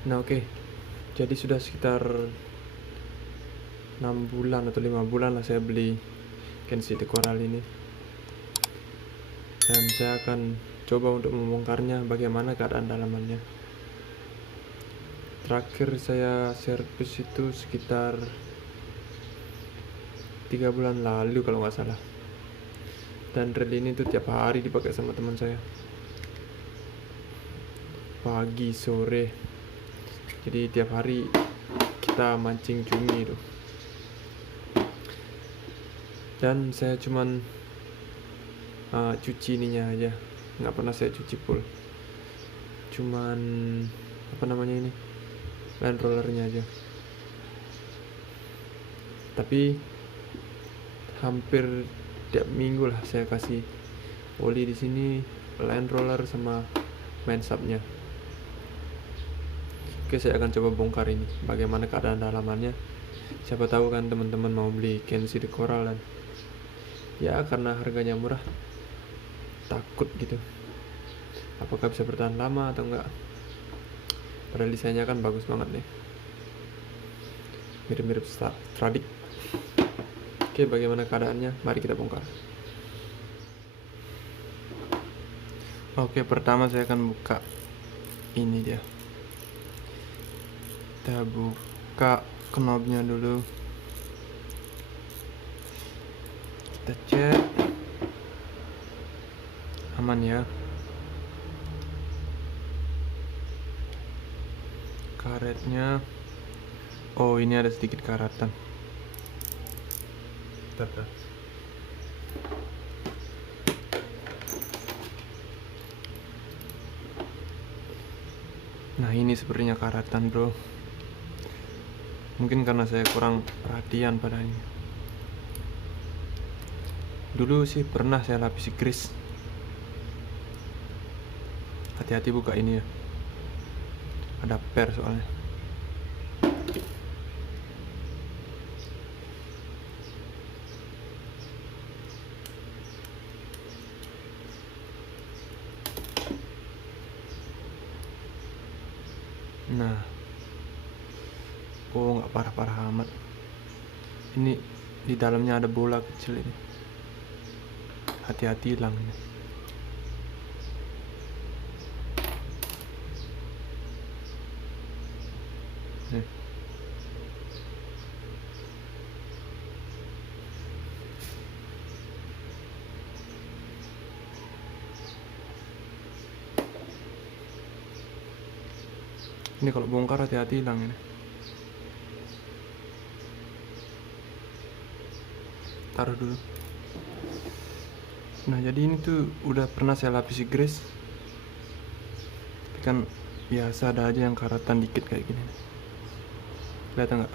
Nah oke, jadi sudah sekitar 6 bulan atau 5 bulan lah saya beli Kenshi The Coral ini, dan saya akan coba untuk membongkarnya, bagaimana keadaan dalamannya. Terakhir saya servis itu sekitar 3 bulan lalu kalau nggak salah, dan reel ini tuh tiap hari dipakai sama teman saya, pagi sore, jadi tiap hari kita mancing cumi itu. Dan saya cuman cuci ininya aja, nggak pernah saya cuci full, cuman ini line rollernya aja. Tapi hampir tiap minggu lah saya kasih oli di sini, line roller sama main subnya. Oke, saya akan coba bongkar ini, bagaimana keadaan dalamannya. Siapa tahu kan teman-teman mau beli Kenshi The Coral, dan ya karena harganya murah, takut gitu apakah bisa bertahan lama atau enggak. Padahal desainnya kan bagus banget nih, mirip-mirip Stradik. Oke, bagaimana keadaannya? Mari kita bongkar. Oke, pertama saya akan buka ini dia. Kita buka knobnya dulu. Kita cek aman ya. Karetnya, oh ini ada sedikit karatan. Bentar. Nah ini sepertinya karatan bro, mungkin karena saya kurang perhatian pada ini. Dulu sih pernah saya lapisi grease. Hati-hati buka ini ya, ada per soalnya. Nah, oh nggak parah-parah amat. Ini di dalamnya ada bola kecil ini, hati-hati hilang ini. Nih. Ini kalau bongkar hati-hati hilang ini. Taruh dulu. Nah jadi ini tuh udah pernah saya lapisi grease, tapi kan biasa ada aja yang karatan dikit kayak gini. Kelihatan nggak?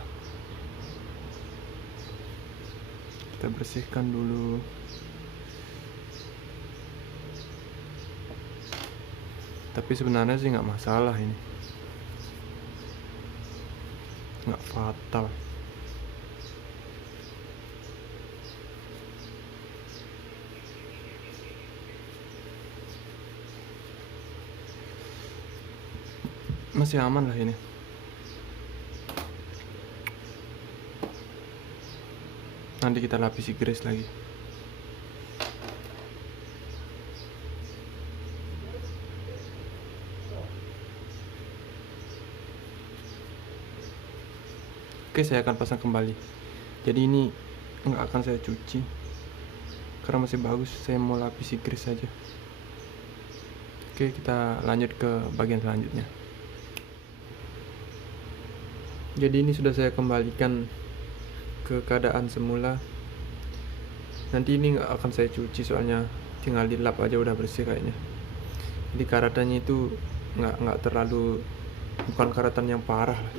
Kita bersihkan dulu. Tapi sebenarnya sih nggak masalah ini, nggak fatal. Masih aman lah ini. Nanti kita lapisi grease lagi. Oke, saya akan pasang kembali. Jadi ini nggak akan saya cuci karena masih bagus, saya mau lapisi grease saja. Oke, kita lanjut ke bagian selanjutnya. Jadi ini sudah saya kembalikan ke keadaan semula. Nanti ini nggak akan saya cuci soalnya tinggal dilap aja udah bersih kayaknya. Jadi karatannya itu nggak terlalu, bukan karatan yang parah lah,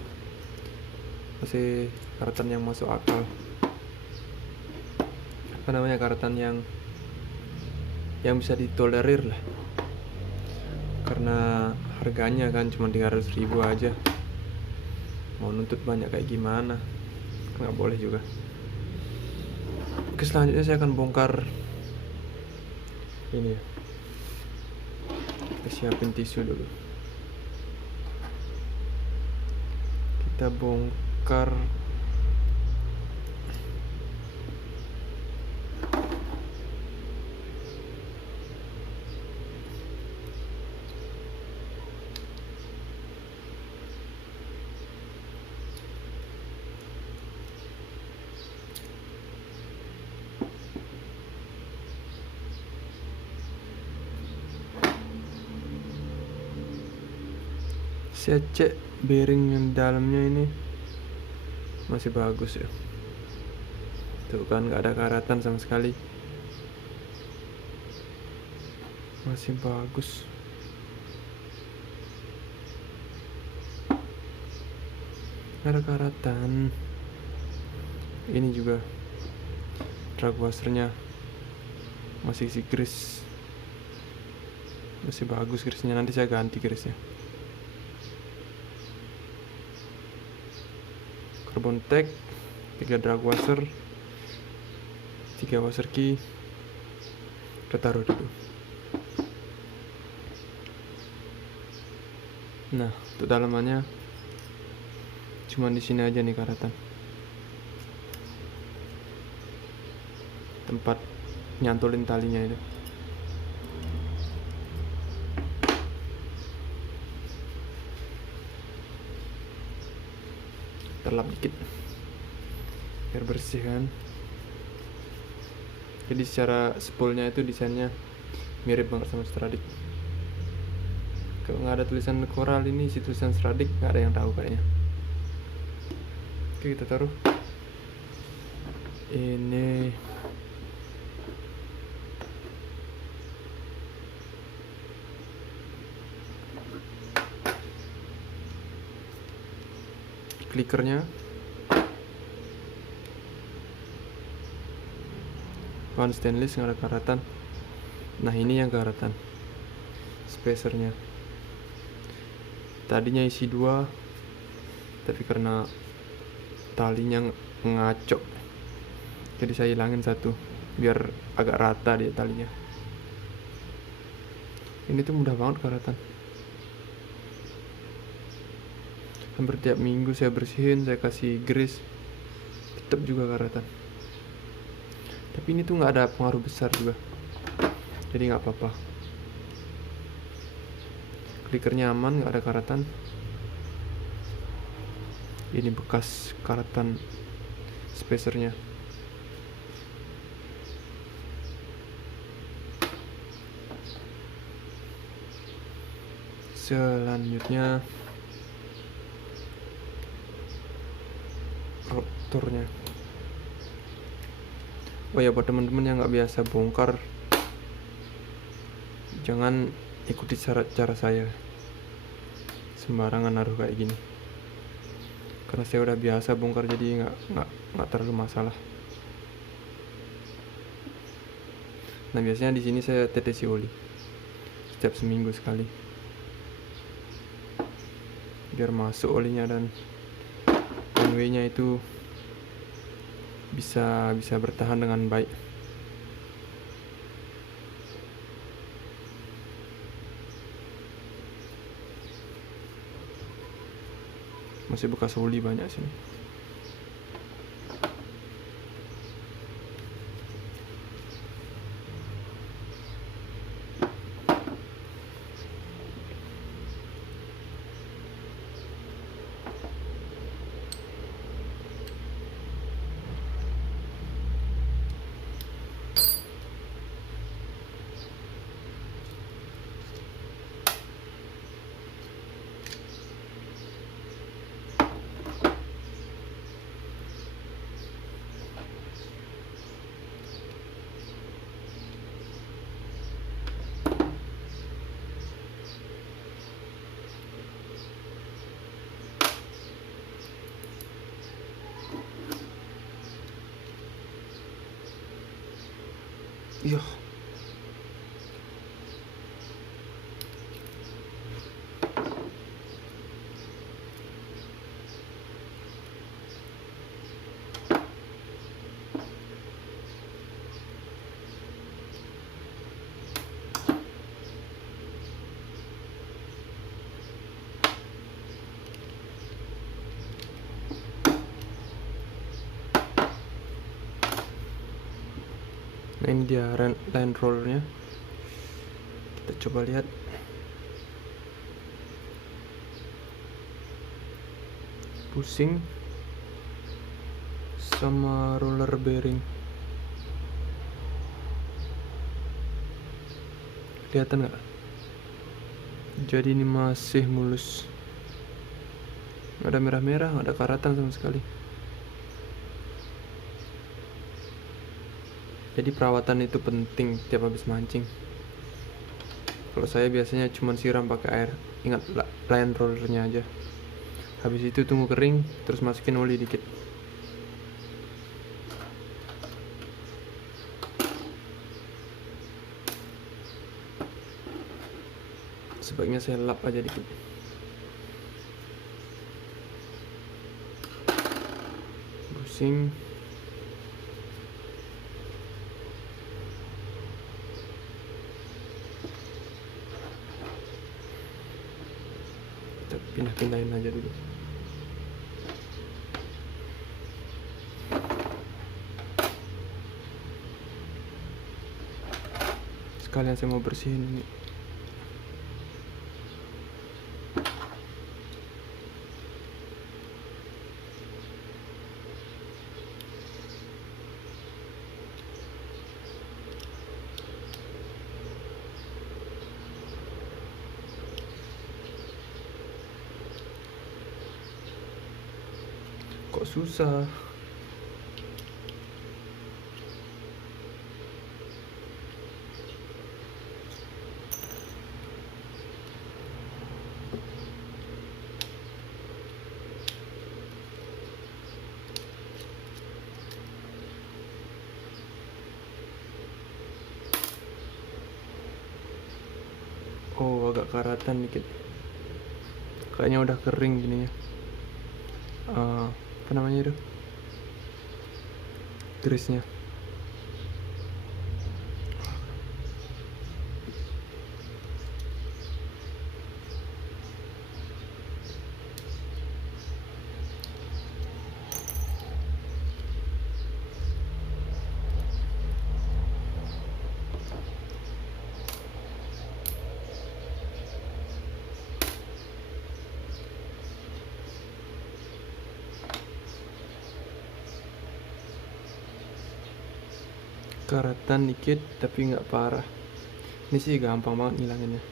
masih karatan yang masuk akal. Karatan yang bisa ditolerir lah, karena harganya kan cuma 300.000 aja, mau nuntut banyak kayak gimana, nggak boleh juga. Oke, selanjutnya saya akan bongkar ini ya. Kita siapin tisu dulu. kita bongkar saya cek bearing yang dalamnya ini masih bagus ya. Tuh kan, nggak ada karatan sama sekali, masih bagus. Nggak ada karatan. Ini juga drag washernya masih isi grease, masih bagus grease-nya. Nanti saya ganti grease-nya. Carbon tag 3 drag washer, 3 washer key, kita taruh dulu. Nah, untuk dalamannya cuma di sini aja nih karatan, tempat nyantolin talinya itu. Terlap dikit biar bersih kan. Jadi secara spoolnya itu desainnya mirip banget sama Stradic. Kalau nggak ada tulisan Coral ini, si tulisan Stradic nggak ada yang tahu kayaknya. Oke, kita taruh ini. Klikernya, bahan stainless, nggak ada karatan. Nah, ini yang karatan, spacernya. Tadinya isi 2, tapi karena talinya ngaco, jadi saya hilangin 1 biar agak rata dia talinya. Ini tuh mudah banget karatan. Hampir tiap minggu saya bersihin, saya kasih grease, tetap juga karatan. Tapi ini tuh nggak ada pengaruh besar juga, jadi nggak apa-apa. Klikernya aman, nggak ada karatan. Ini bekas karatan spacernya. Selanjutnya rotornya. Oh ya, buat teman-teman yang nggak biasa bongkar, jangan ikuti cara saya sembarangan naruh kayak gini, karena saya udah biasa bongkar, jadi nggak terlalu masalah. Nah, biasanya di sini saya tetesi oli setiap seminggu sekali biar masuk olinya dan one way-nya itu bisa bertahan dengan baik. Masih bekas oli banyak sini. Iya. ini dia line rollernya, kita coba lihat. Pusing sama roller bearing, kelihatan nggak? Jadi ini masih mulus, nggak ada merah-merah, nggak ada karatan sama sekali. Jadi perawatan itu penting tiap habis mancing. Kalau saya biasanya cuma siram pakai air, ingat line rollernya aja. Habis itu tunggu kering, terus masukin oli dikit. Sebaiknya saya lap aja dikit. Pusing. Kita pindah-pindahin aja dulu. Sekalian saya mau bersihin ini. Kok susah? Oh, agak karatan dikit. Kayaknya udah kering gininya. Apa namanya itu? Grease-nya. Karatan dikit tapi nggak parah. Ini sih gampang banget ngilanginnya.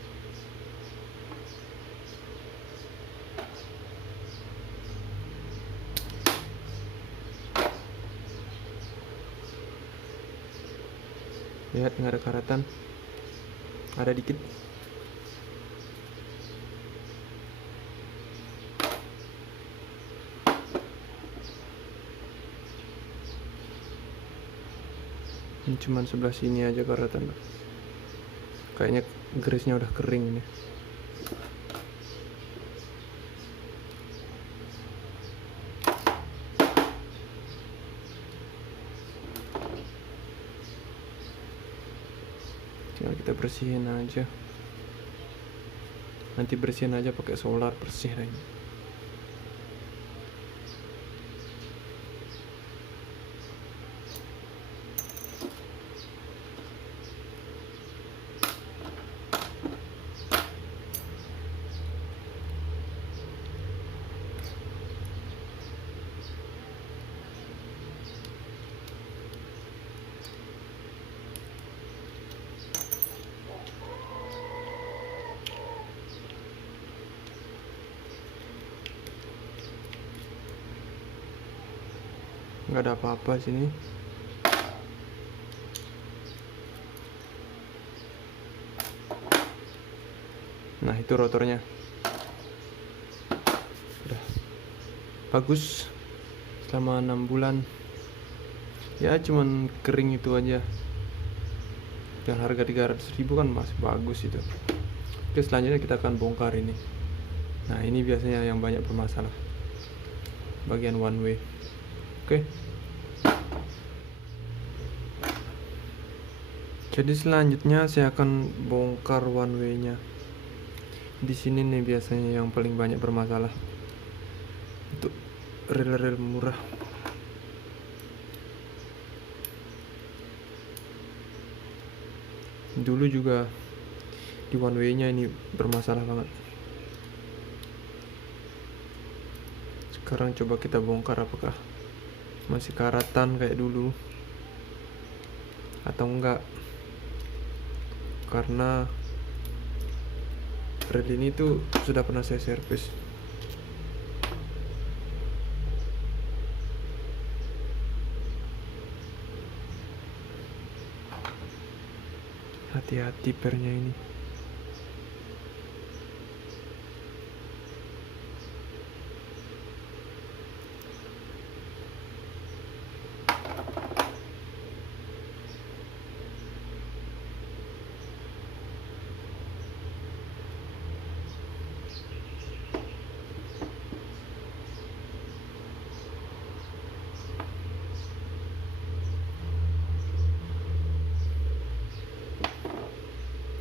Lihat, nggak ada karatan, ada dikit. Ini cuman sebelah sini aja karatan. Kayaknya grease-nya udah kering nih. Tinggal kita bersihin aja. Nanti bersihin aja pakai solar, bersih aja. Nggak ada apa-apa sini. Nah, itu rotornya udah bagus selama 6 bulan. Ya cuman kering itu aja. Dan harga 300.000 kan masih bagus itu. Oke, selanjutnya kita akan bongkar ini. Nah, ini biasanya yang banyak bermasalah, bagian one way. Oke. Jadi selanjutnya saya akan bongkar one way-nya. Di sini nih biasanya yang paling banyak bermasalah. Untuk rel-rel murah. Dulu juga di one way nya ini bermasalah banget. Sekarang coba kita bongkar apakah masih karatan kayak dulu atau enggak, karena rel ini tuh sudah pernah saya servis. Hati-hati pernya ini.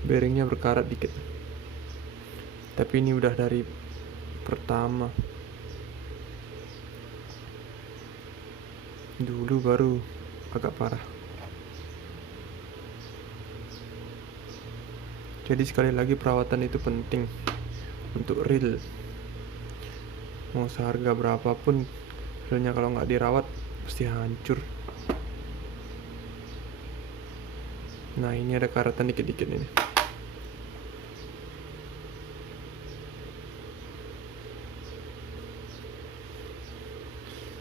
Bearingnya berkarat dikit, tapi ini udah dari pertama. Dulu baru agak parah. Jadi sekali lagi perawatan itu penting untuk reel. Mau seharga berapapun, reelnya kalau nggak dirawat pasti hancur. Nah, ini ada karatan dikit-dikit ini.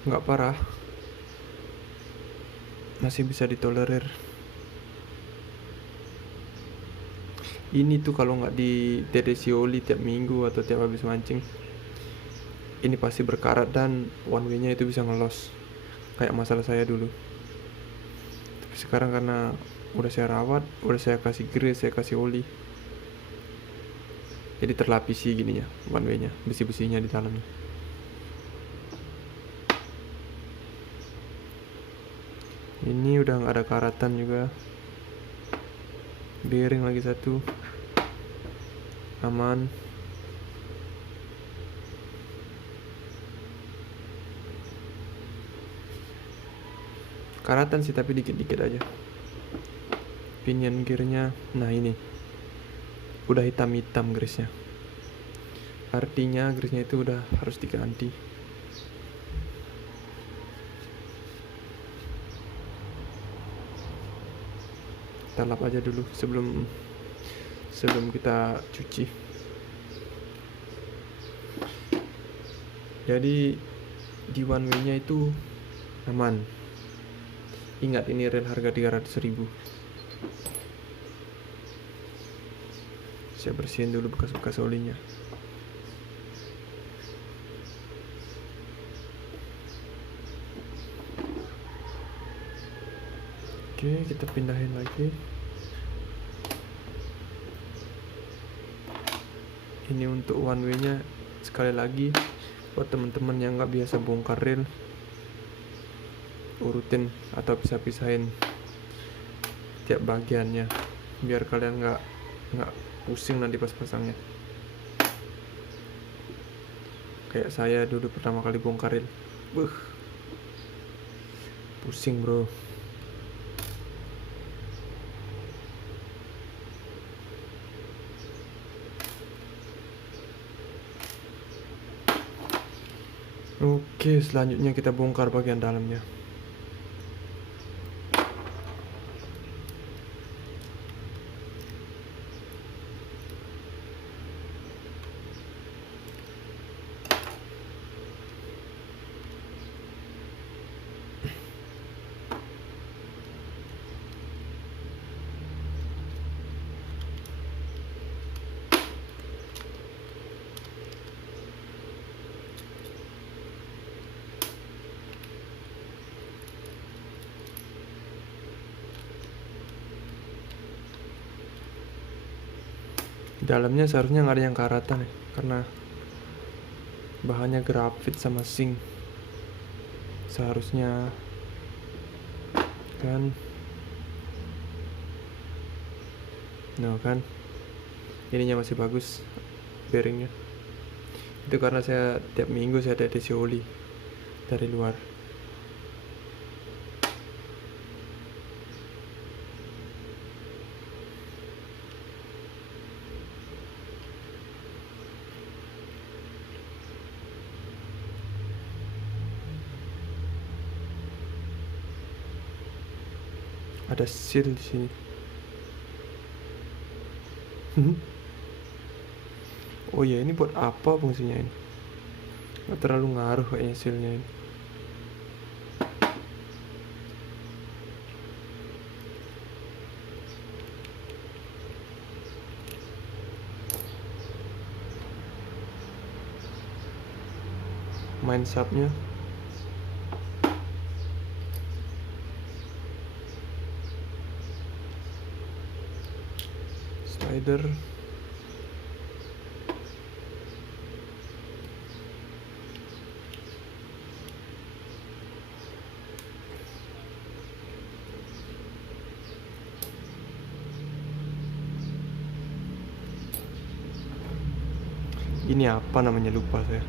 Nggak parah, masih bisa ditolerir. Ini tuh kalau nggak ditetesi oli tiap minggu atau tiap habis mancing, ini pasti berkarat dan one way nya itu bisa ngelos, kayak masalah saya dulu. Tapi sekarang karena udah saya rawat, udah saya kasih grease, saya kasih oli, jadi terlapisi gininya one way nya, besi-besinya di dalamnya. Ini udah nggak ada karatan juga. Bearing lagi satu, aman. Karatan sih tapi dikit-dikit aja. Pinion gearnya, nah ini udah hitam-hitam grease-nya, artinya grease-nya itu udah harus diganti. Kita lap aja dulu sebelum kita cuci. Jadi di one way nya itu aman. Ingat, ini rel harga 300.000. Saya bersihin dulu bekas-bekas olinya. Oke, kita pindahin lagi. Ini untuk one way nya. Sekali lagi, buat teman-teman yang nggak biasa bongkar reel, urutin atau pisah-pisahin tiap bagiannya biar kalian nggak pusing nanti pas pasangnya. Kayak saya dulu pertama kali bongkar reel, pusing bro. Oke, selanjutnya kita bongkar bagian dalamnya. Dalamnya seharusnya nggak ada yang karatan ya, karena bahannya grafit sama zinc. Seharusnya kan, nah kan, ininya masih bagus bearingnya. Itu karena saya tiap minggu saya tetesi oli dari luar. Ada seal di sini. Oh ya, ini buat apa fungsinya ini? Nggak terlalu ngaruh kayaknya sealnya ini. Main subnya slider. Ini apa namanya, lupa saya.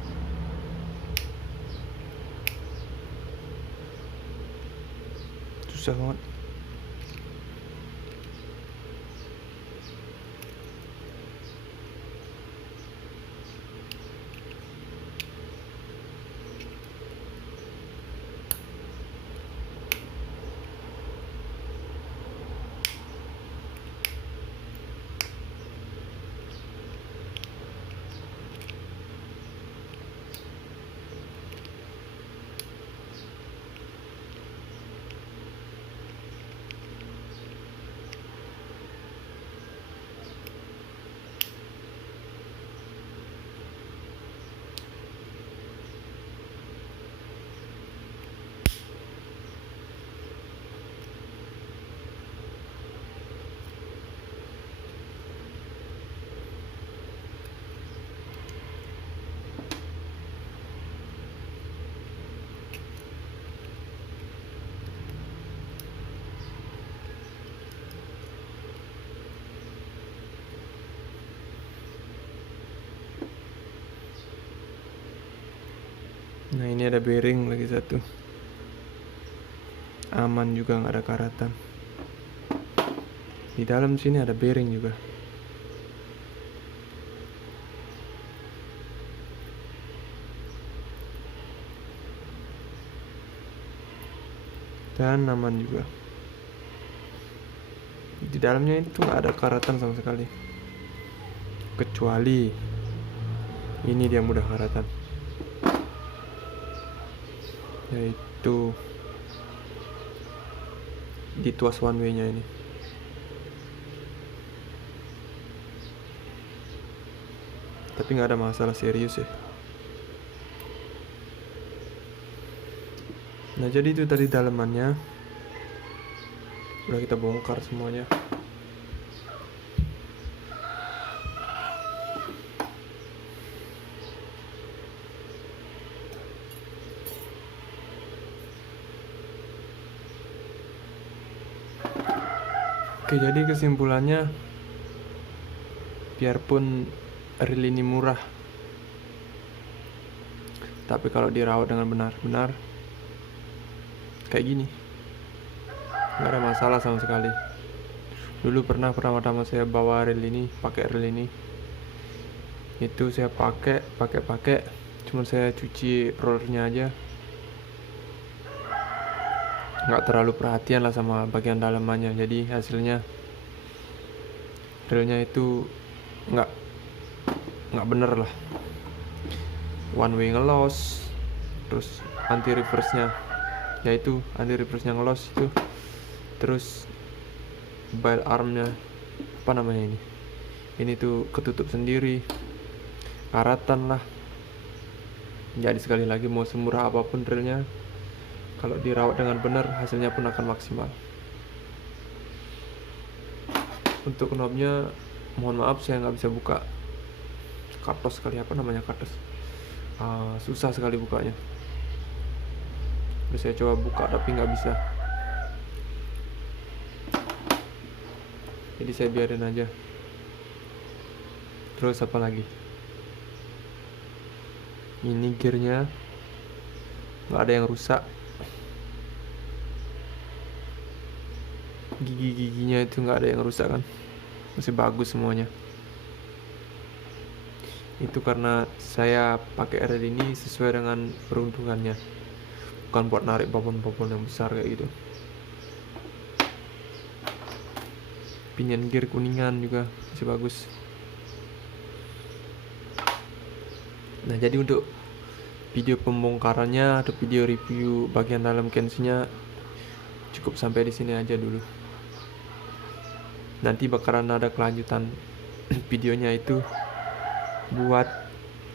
Susah banget. Nah, ini ada bearing lagi satu. Aman juga, nggak ada karatan. Di dalam sini ada bearing juga. Dan aman juga. Di dalamnya itu nggak ada karatan sama sekali. Kecuali ini dia mudah karatan, yaitu di tuas one way nya ini. Tapi nggak ada masalah serius ya. Nah, jadi itu tadi dalamannya. Udah kita bongkar semuanya. Oke, jadi kesimpulannya, biarpun reel ini murah, tapi kalau dirawat dengan benar-benar kayak gini, nggak ada masalah sama sekali. Dulu pernah pertama-tama saya bawa reel ini, pakai reel ini, itu saya pakai, cuman saya cuci rollernya aja, nggak terlalu perhatian lah sama bagian dalamannya. Jadi hasilnya reelnya itu nggak bener lah. One way ngelos, terus anti reverse-nya, yaitu anti reverse-nya ngelos itu, terus bile arm-nya, apa namanya ini tuh ketutup sendiri, karatan lah. Jadi sekali lagi, mau semurah apapun reelnya, kalau dirawat dengan benar, hasilnya pun akan maksimal. Untuk knobnya, mohon maaf saya nggak bisa buka. Kartos sekali, apa namanya, kartos. Susah sekali bukanya. Udah saya coba buka tapi nggak bisa. Jadi saya biarin aja. Terus apa lagi? Ini gearnya nggak ada yang rusak. Gigi-giginya itu nggak ada yang rusak kan, masih bagus semuanya. Itu karena saya pakai reel ini sesuai dengan peruntukannya, bukan buat narik popon-popon yang besar kayak gitu. pinion gear kuningan juga masih bagus. Nah, jadi untuk video pembongkarannya atau video review bagian dalam Kenshi-nya cukup sampai di sini aja dulu. Nanti bakalan ada kelanjutan videonya itu buat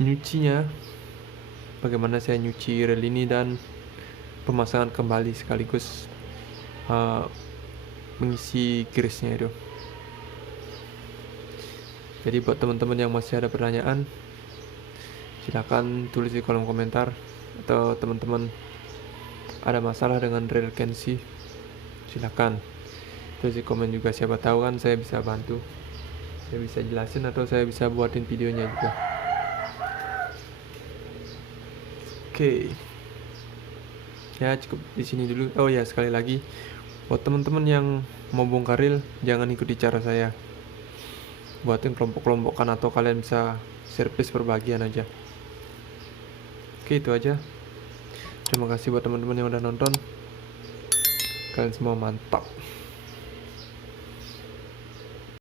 nyucinya, bagaimana saya nyuci rel ini dan pemasangan kembali sekaligus mengisi grease-nya itu. Jadi buat teman-teman yang masih ada pertanyaan, silakan tulis di kolom komentar, atau teman-teman ada masalah dengan rel Kenshi, silakan tulis di komen juga, siapa tahu kan saya bisa bantu, saya bisa jelasin atau saya bisa buatin videonya juga. Oke. Ya, cukup di sini dulu. Oh ya, sekali lagi buat teman-teman yang mau bongkar rel, jangan ikuti cara saya. Buatin kelompok-kelompokan atau kalian bisa service per bagian aja. Oke, itu aja. Terima kasih buat teman-teman yang udah nonton. Kalian semua mantap.